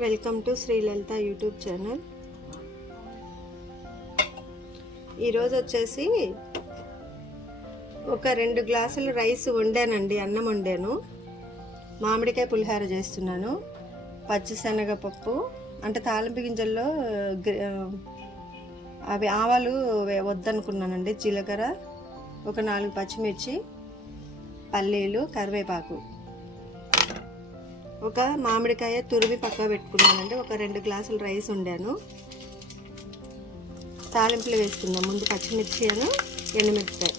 Welcome to Sri Lalitha YouTube channel. ఈరోజు వచ్చేసి ఒక 2 గ్లాసులు రైస్ వండానండి, అన్నం వండాను. మామిడికాయ పులిహోర చేస్తున్నాను. పచ్చిశనగపప్పు అంటే తాలింపు గింజల్లో అవి ఆవాలు వద్దనుకున్నానండి. జీలకర్ర, ఒక 4 పచ్చిమిర్చి, పల్లీలు, కరివేపాకు, ఒక మామిడికాయ తురిమి పక్క పెట్టుకున్నానండి. ఒక 2 గ్లాసులు రైస్ వండాను. తాలింపులు వేసుకుందాం. ముందు పచ్చిమిర్చి అను ఎండుమిరపకాయ,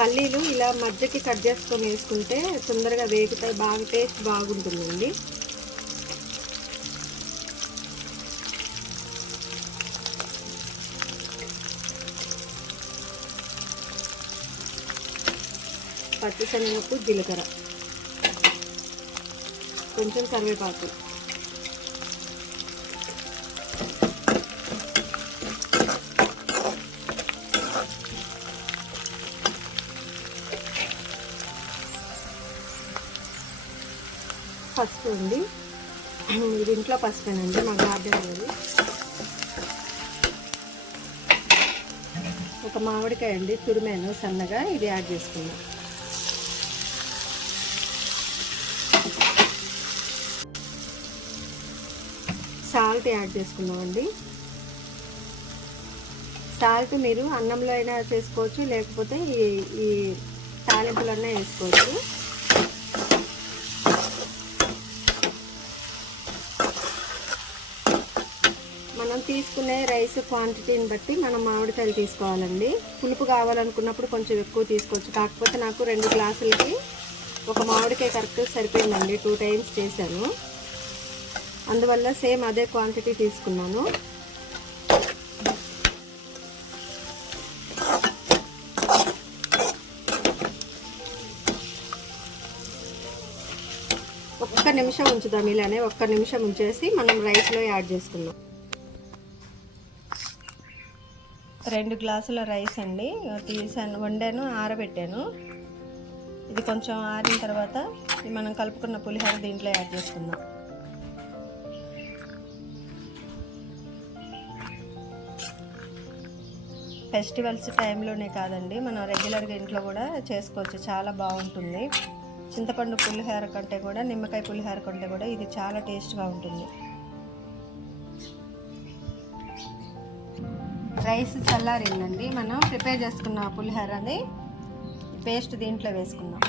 పల్లీలు ఇలా మధ్యకి కట్ చేసుకొని వేసుకుంటే తొందరగా వేగుతాయి, బాగా టేస్ట్ బాగుంటుందండి. పచ్చిశనగపప్పు, జీలకర్ర, కొంచెం కరివేపాకు, పసుపు ఉంది. ఇది ఇంట్లో పసుపేనండి, మా గార్డెన్ లేదు. ఒక మామిడికాయ అండి, తురిమాను సన్నగా, ఇది యాడ్ చేసుకున్నాం. సాల్ట్ యాడ్ చేసుకున్నామండి. సాల్ట్ మీరు అన్నంలో అయినా చేసుకోవచ్చు, లేకపోతే ఈ తాలింపులన్నా వేసుకోవచ్చు. మనం తీసుకునే రైస్ క్వాంటిటీని బట్టి మనం మామిడికాయలు తీసుకోవాలండి. పులుపు కావాలనుకున్నప్పుడు కొంచెం ఎక్కువ తీసుకోవచ్చు. కాకపోతే నాకు 2 గ్లాసులకి ఒక మామిడికాయ కరెక్ట్ సరిపోయిందండి. 2 టైమ్స్ చేశాను, అందువల్ల సేమ్ అదే క్వాంటిటీ తీసుకున్నాను. ఒక్క నిమిషం ఉంచుదాం ఇలానే. 1 నిమిషం ఉంచేసి మనం రైస్లో యాడ్ చేసుకుందాం. 2 గ్లాసుల రైస్ అండి తీసాను, వండాను, ఆరబెట్టాను. ఇది కొంచెం ఆరిన తర్వాత మనం కలుపుకున్న పులిహోర దీంట్లో యాడ్ చేసుకుందాం. ఫెస్టివల్స్ టైంలోనే కాదండి, మనం రెగ్యులర్గా ఇంట్లో కూడా చేసుకోవచ్చు, చాలా బాగుంటుంది. చింతపండు పులిహోర కంటే కూడా, నిమ్మకాయ పులిహోర కంటే కూడా ఇది చాలా టేస్ట్గా ఉంటుంది. రైస్ చల్లారిందండి. మనం ప్రిపేర్ చేసుకున్న పులిహోరని పేస్ట్ దీంట్లో వేసుకుందాం.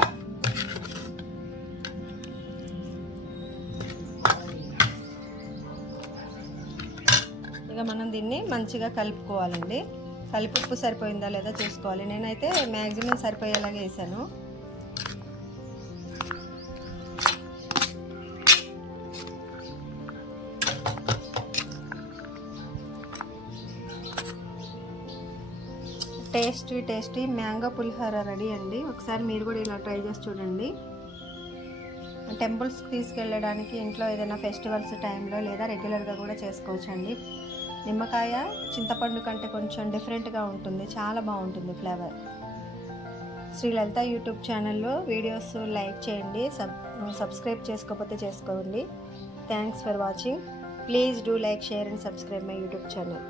ఇక మనం దీన్ని మంచిగా కలుపుకోవాలండి. ఉప్పు సరిపోయిందా లేదా చూసుకోవాలి. నేనైతే మ్యాక్సిమం సరిపోయేలాగా వేసాను. టేస్టీ మ్యాంగో పులిహోర రెడీ అండి. ఒకసారి మీరు కూడా ఇలా ట్రై చేసి చూడండి. టెంపుల్స్కి తీసుకెళ్ళడానికి, ఇంట్లో ఏదైనా ఫెస్టివల్స్ టైంలో లేదా రెగ్యులర్గా కూడా చేసుకోవచ్చండి. నిమ్మకాయ చింతపండు కంటే కొంచెం డిఫరెంట్గా ఉంటుంది, చాలా బాగుంటుంది ఫ్లేవర్. శ్రీలలిత యూట్యూబ్ ఛానల్లో వీడియోస్ లైక్ చేయండి, సబ్స్క్రైబ్ చేసుకోకపోతే చేసుకోండి. Thanks for watching. Please do like, share and subscribe my YouTube channel.